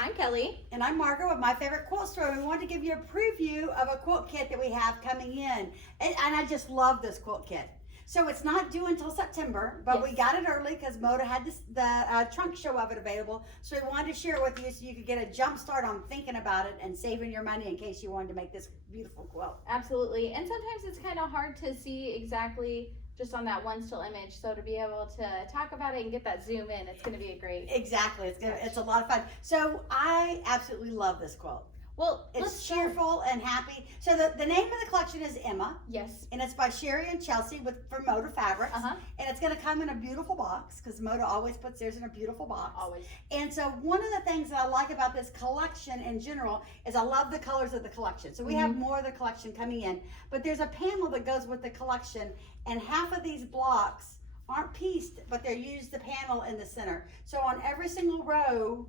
I'm Kelly. And I'm Margaret with My Favorite Quilt Store. We wanted to give you a preview of a quilt kit that we have coming in. And I just love this quilt kit. So it's not due until September, but we got it early because Moda had the trunk show of it available. So we wanted to share it with you so you could get a jump start on thinking about it and saving your money in case you wanted to make this beautiful quilt. Absolutely. And sometimes it's kind of hard to see exactly just on that one still image. So to be able to talk about it and get that zoom in, it's going to be a great. Exactly. It's a lot of fun. So I absolutely love this quilt. Well, it's cheerful and happy. So the name of the collection is Emma. Yes. And it's by Sherri and Chelsi from Moda Fabrics. And it's going to come in a beautiful box because Moda always puts theirs in a beautiful box. Always. And so one of the things that I like about this collection in general is I love the colors of the collection. So we have more of the collection coming in. But there's a panel that goes with the collection, and half of these blocks aren't pieced, but they're used the panel in the center. So on every single row,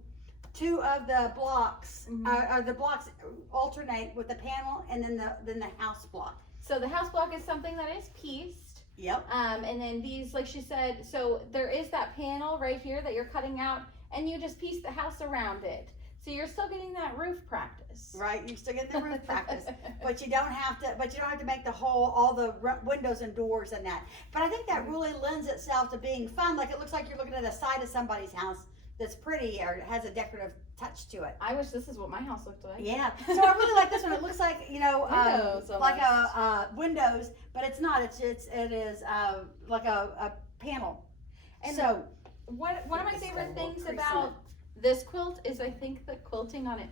two of the blocks the blocks alternate with the panel and then the house block. So the house block is something that is pieced. Yep. And then these, like she said, so there is that panel right here that you're cutting out, and you just piece the house around it. So you're still getting that roof practice. Right, you're still getting the roof practice, but you don't have to make the all the windows and doors and that. But I think that really lends itself to being fun. Like it looks like you're looking at the side of somebody's house that's pretty or has a decorative touch to it. I wish this is what my house looked like. Yeah, so I really like this one. It looks like, you know, windows, like a windows, but it's not. It is like a panel. And so one of my favorite things about this quilt is I think the quilting on it,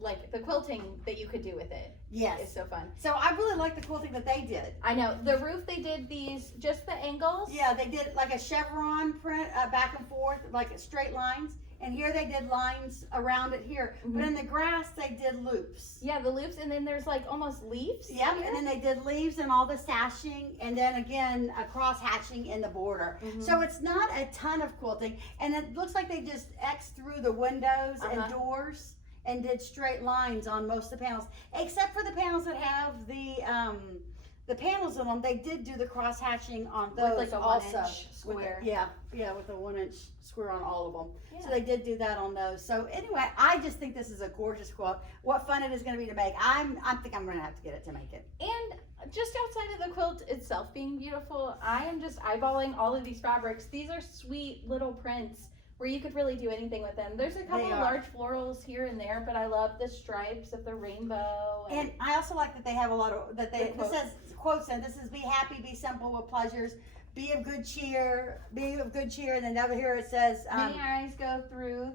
like the quilting that you could do with it. Yes, it's so fun. So I really like the quilting that they did. I know the roof. They did these just the angles. Yeah, they did like a chevron print back and forth, like straight lines. And here they did lines around it here. But in the grass, they did loops. Yeah, the loops, and then there's like almost leaves. Yep, and then they did leaves and all the sashing, and then again, a cross hatching in the border. So it's not a ton of quilting, and it looks like they just X'd through the windows and doors and did straight lines on most of the panels, except for the panels that have the panels in them. They did do the cross hatching on those with like a also. 1 inch square. With a 1 inch square on all of them. Yeah. So they did do that on those. So anyway, I just think this is a gorgeous quilt. What fun it is going to be to make. I think I'm going to have to get it to make it. And just outside of the quilt itself being beautiful, I am just eyeballing all of these fabrics. These are sweet little prints where you could really do anything with them. There's a couple of large florals here and there, but I love the stripes of the rainbow. And I also like that they have a lot of, this says quotes, and this is be happy, be simple with pleasures, be of good cheer, and then over here it says, many eyes go through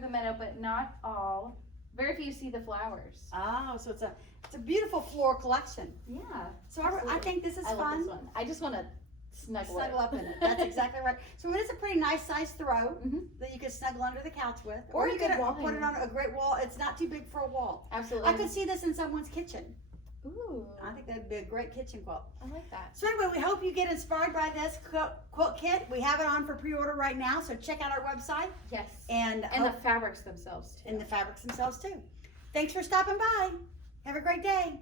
the meadow, but not all. Very few see the flowers. Oh, so it's a beautiful floral collection. Yeah. So I think this is fun. Love this one. I just want to snuggle up in it. That's exactly right. So it is a pretty nice size throw that you could snuggle under the couch with, or you could put it on a great wall. It's not too big for a wall. Absolutely. I could see this in someone's kitchen. Ooh. I think that'd be a great kitchen quilt. I like that. So anyway, we hope you get inspired by this quilt kit. We have it on for pre-order right now, so check out our website. Yes. And the fabrics themselves too. And the fabrics themselves too. Thanks for stopping by. Have a great day.